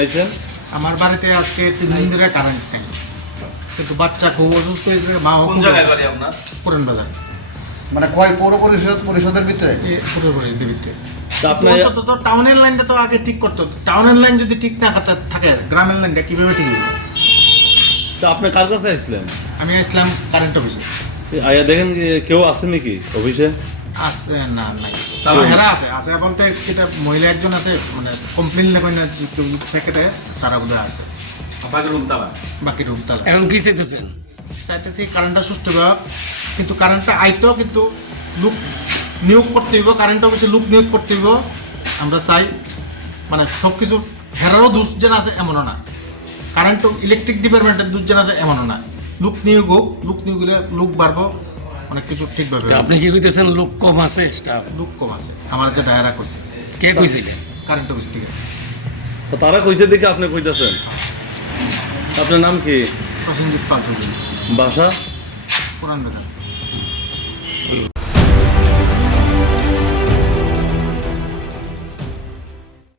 আইছেন আমার বাড়িতে আজকে তিন দিন ধরে কারেন্ট নেই। কিন্তু বাচ্চা খুব অসুস্থ হয়েছে মা কোন জায়গায় বাড়ি আপনার? পুরান বাজার। মানে কয় পৌর পরিষদ পরিষদের ভিতরে? পুরো পরিষ দেবিতে তো তো টাউনের লাইনটা তো আগে ঠিক করতো টাউনের লাইন যদি ঠিক না থাকে গ্রামের লাইনটা কীভাবে ঠিক হবে? তা আপনি কার কাছে আসলেন? আমি আসলাম কারেন্ট অফিসে আয়া দেখেন যে কেউ আছে নাকি অফিসে আছে না নাই। তারা হেরা আছে আছে বলতে এটা মহিলা একজন আছে মানে কমপ্লেন লেখেন না যে কেউ প্যাকেটে তারা বোধহয় আছে। বাকি রুম তালা বাকি রুম তালা এখন কি চাইতেছেন? চাইতেছি কারেন্টটা সুষ্ঠু হোক কিন্তু কারেন্টটা আইতো কিন্তু লোক নিয়োগ করতে হইব কারেন্ট অফিসে লোক নিয়োগ করতে হইব। আমরা চাই মানে সব কিছু হেরারও দোষ যেন আছে এমনও না। কারেন্ট ইলেকট্রিক ডিপার্টমেন্টের দোষ যেন আছে এমনও না। লুক নিয়োগ হোক লোক নিয়োগ হলে লোক বাড়বো। অনেক কিছু ঠিকভাবে আপনি কি কইতেছেন লোক কম আছে? স্টাফ লোক কম আছে। আমার যে ডায়রা কইছে। কে কইছিলেন? কারেন্ট অফিস থেকে। তো তারা কইছে দেখে আপনি কইতাছেন। আপনার নাম কি? প্রসেনজিৎ পাল চৌধুরী। বাসা? পুরান বাজার।